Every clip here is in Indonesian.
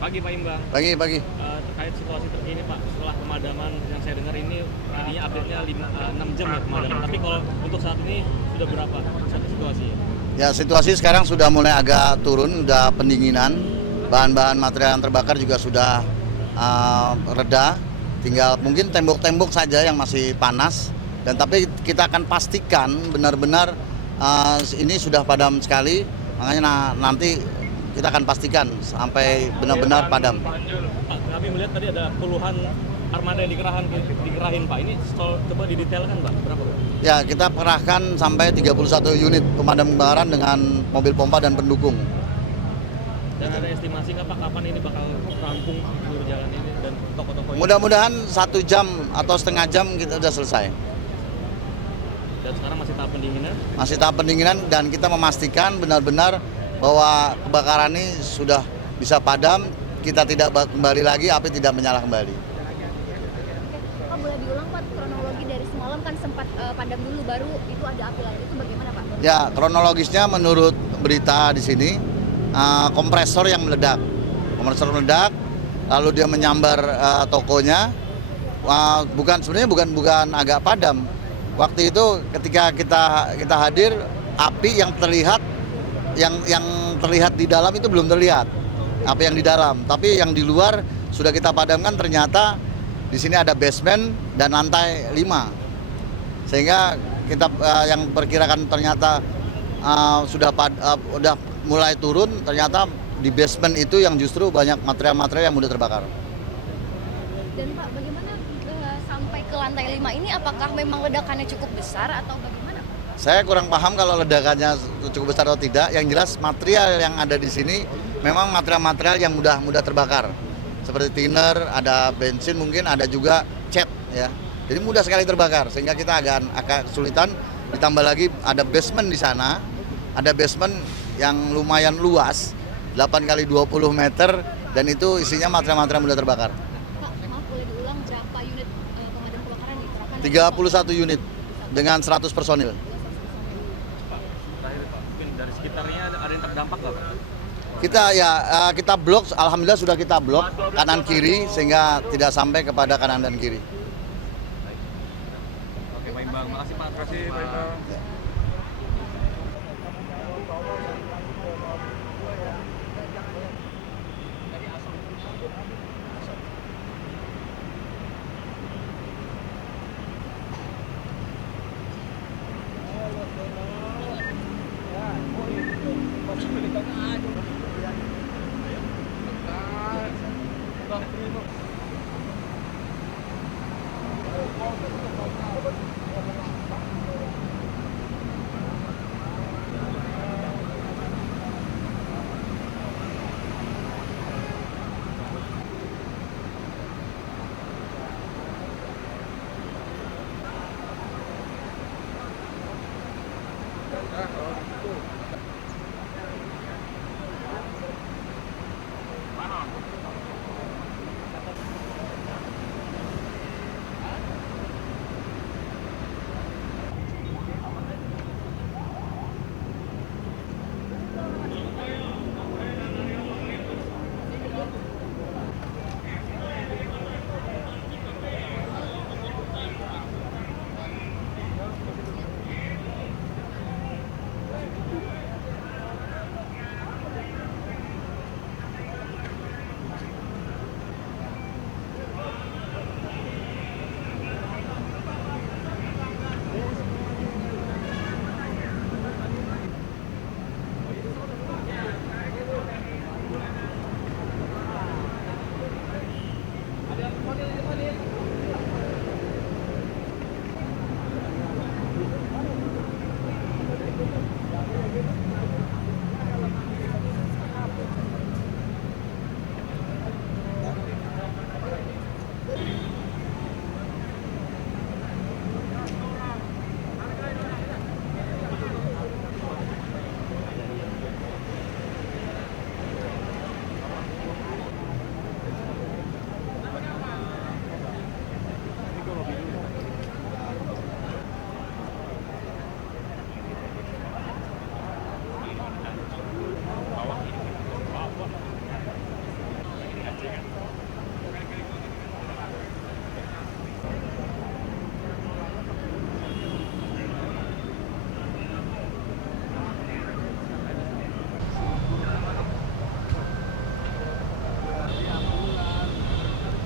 Pagi Pak Imbang. Pagi. Terkait situasi terkini Pak, setelah pemadaman yang saya dengar ini tadinya update-nya 6 jam ya pemadaman. Tapi kalau untuk saat ini sudah berapa situasinya? Ya, situasi sekarang sudah mulai agak turun, sudah pendinginan. Bahan-bahan material yang terbakar juga sudah reda. Tinggal mungkin tembok-tembok saja yang masih panas. Dan tapi kita akan pastikan benar-benar ini sudah padam sekali. Makanya nanti kita akan pastikan sampai benar-benar padam. Pak, kami melihat tadi ada puluhan armada yang dikerahin Pak. Ini coba didetailkan Pak, berapa Pak? Ya, kita kerahkan sampai 31 unit pemadam kebakaran dengan mobil pompa dan pendukung. Dan ada estimasi nggak Pak kapan ini bakal rampung seluruh jalan ini dan toko-toko ini? Mudah-mudahan 1 jam atau setengah jam kita sudah selesai. Dan sekarang masih tahap pendinginan? Masih tahap pendinginan dan kita memastikan benar-benar bahwa kebakaran ini sudah bisa padam, kita tidak kembali lagi, api tidak menyala kembali. Pak, boleh diulang Pak, kronologi dari semalam kan sempat padam dulu, baru itu ada api lagi, itu bagaimana Pak? Ya, kronologisnya menurut berita di sini, kompresor yang meledak. Kompresor meledak, lalu dia menyambar tokonya. Sebenarnya bukan agak padam. Waktu itu ketika kita hadir, api yang terlihat di dalam itu belum terlihat. Api yang di dalam, tapi yang di luar sudah kita padamkan. Ternyata di sini ada basement dan lantai 5. Sehingga kita yang perkirakan ternyata sudah mulai turun, ternyata di basement itu yang justru banyak material-material yang mudah terbakar. Dan Pak, bagaimana sampai ke lantai 5 ini, apakah memang ledakannya cukup besar atau bagaimana Pak? Saya kurang paham kalau ledakannya cukup besar atau tidak. Yang jelas material yang ada di sini memang material-material yang mudah terbakar. Seperti thinner, ada bensin mungkin, ada juga cat ya. Jadi mudah sekali terbakar sehingga kita agak kesulitan. Ditambah lagi ada basement di sana. Ada basement yang lumayan luas, 8 kali 20 meter, dan itu isinya material-material mudah terbakar. Pak, maaf boleh diulang berapa unit pemadam kebakaran dikerahkan? 31 unit dengan 100 personil. Terakhir Pak, mungkin dari sekitarnya ada yang terdampak nggak Pak? Kita blok, alhamdulillah sudah kita blok kanan kiri sehingga tidak sampai kepada kanan dan kiri. Oke Pak Imbang, makasih Pak. Terima kasih Pak Imbang.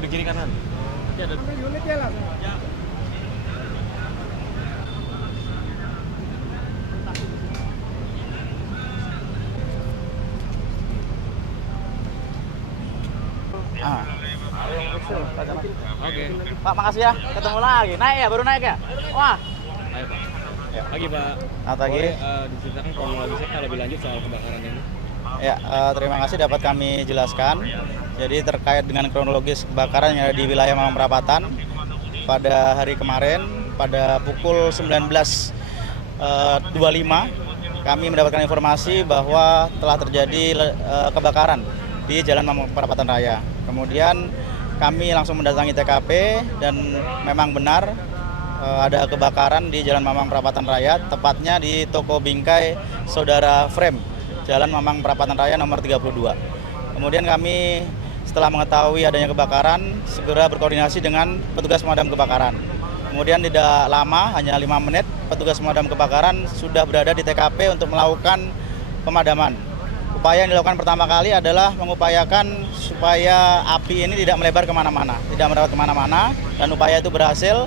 Bodi kiri kanan. Nanti ada unit ya lah. Ya. Oke. Pak, makasih ya. Ketemu lagi. Naik ya, baru naik ya? Wah. Ayo Pak. Ya. Pagi Pak. Selamat pagi. Boleh diceritakan kronologisnya lebih lanjut soal kebakaran ini? Ya, terima kasih dapat kami jelaskan. Jadi terkait dengan kronologis kebakaran yang ada di wilayah Mampang Perapatan pada hari kemarin pada pukul 19.25 kami mendapatkan informasi bahwa telah terjadi kebakaran di Jalan Mampang Perapatan Raya. Kemudian kami langsung mendatangi TKP dan memang benar ada kebakaran di Jalan Mampang Perapatan Raya, tepatnya di toko bingkai Saudara Frame, Jalan Mampang Perapatan Raya nomor 32. Kemudian kami setelah mengetahui adanya kebakaran, segera berkoordinasi dengan petugas pemadam kebakaran. Kemudian tidak lama, hanya 5 menit, petugas pemadam kebakaran sudah berada di TKP untuk melakukan pemadaman. Upaya yang dilakukan pertama kali adalah mengupayakan supaya api ini tidak melebar kemana-mana, tidak merawat kemana-mana, dan upaya itu berhasil.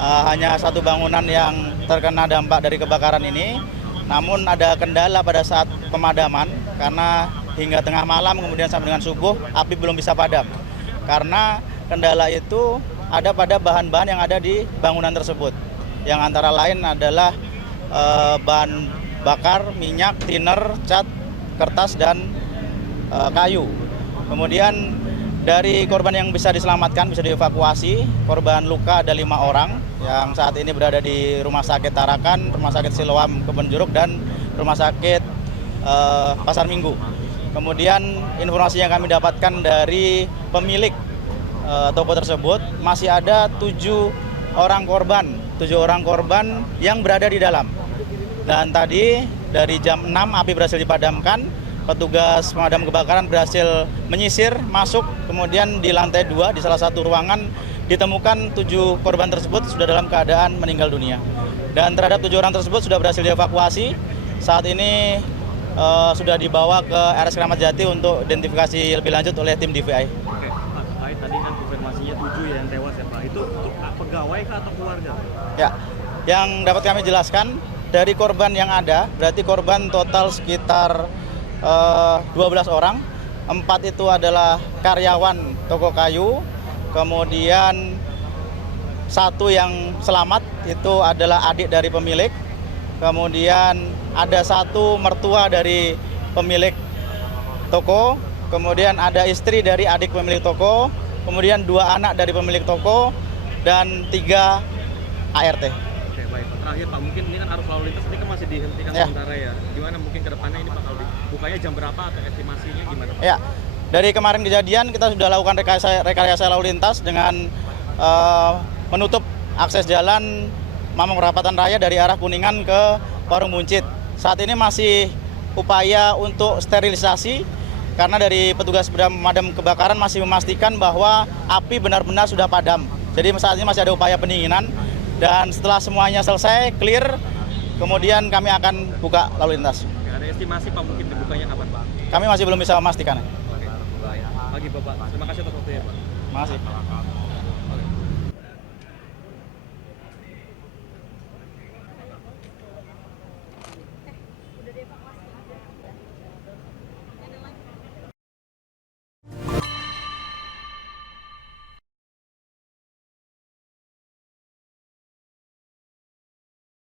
Hanya satu bangunan yang terkena dampak dari kebakaran ini, namun ada kendala pada saat pemadaman karena hingga tengah malam kemudian sampai dengan subuh api belum bisa padam. Karena kendala itu ada pada bahan-bahan yang ada di bangunan tersebut, yang antara lain adalah bahan bakar, minyak, thinner, cat, kertas, dan kayu. Kemudian dari korban yang bisa diselamatkan, bisa dievakuasi, korban luka ada 5 orang yang saat ini berada di Rumah Sakit Tarakan, Rumah Sakit Siloam Kebonjeruk, dan Rumah Sakit Pasar Minggu. Kemudian informasi yang kami dapatkan dari pemilik toko tersebut, masih ada 7 orang korban yang berada di dalam. Dan tadi dari jam 6 api berhasil dipadamkan, petugas pemadam kebakaran berhasil menyisir masuk, kemudian di lantai 2 di salah satu ruangan ditemukan 7 korban tersebut sudah dalam keadaan meninggal dunia. Dan terhadap 7 orang tersebut sudah berhasil dievakuasi. Saat ini sudah dibawa ke RS Kramat Jati untuk identifikasi lebih lanjut oleh tim DVI. Oke, Pak, terkait tadi kan konfirmasinya 7 yang tewas ya Pak. Itu untuk pegawai kah atau keluarga? Ya, yang dapat kami jelaskan dari korban yang ada, berarti korban total sekitar 12 orang. 4 itu adalah karyawan toko kayu, kemudian 1 yang selamat itu adalah adik dari pemilik, kemudian ada 1 mertua dari pemilik toko, kemudian ada istri dari adik pemilik toko, kemudian 2 anak dari pemilik toko, dan 3 ART. Oke, baik. Terakhir Pak, mungkin ini kan arus lalu lintas ini kan masih dihentikan sementara ya. Gimana mungkin ke depannya ini bakal dibukanya jam berapa atau estimasinya gimana Pak? Ya, dari kemarin kejadian kita sudah lakukan rekayasa lalu lintas dengan menutup akses jalan Mampang Perapatan Raya dari arah Kuningan ke Warung Buncit. Saat ini masih upaya untuk sterilisasi karena dari petugas pemadam kebakaran masih memastikan bahwa api benar-benar sudah padam. Jadi saat ini masih ada upaya pendinginan, dan setelah semuanya selesai, clear, kemudian kami akan buka lalu lintas. Oke, ada estimasi Pak mungkin dibukanya kapan Pak? Kami masih belum bisa memastikan. Oke, baik. Pagi Bapak, terima kasih atas waktunya Pak. Terima kasih.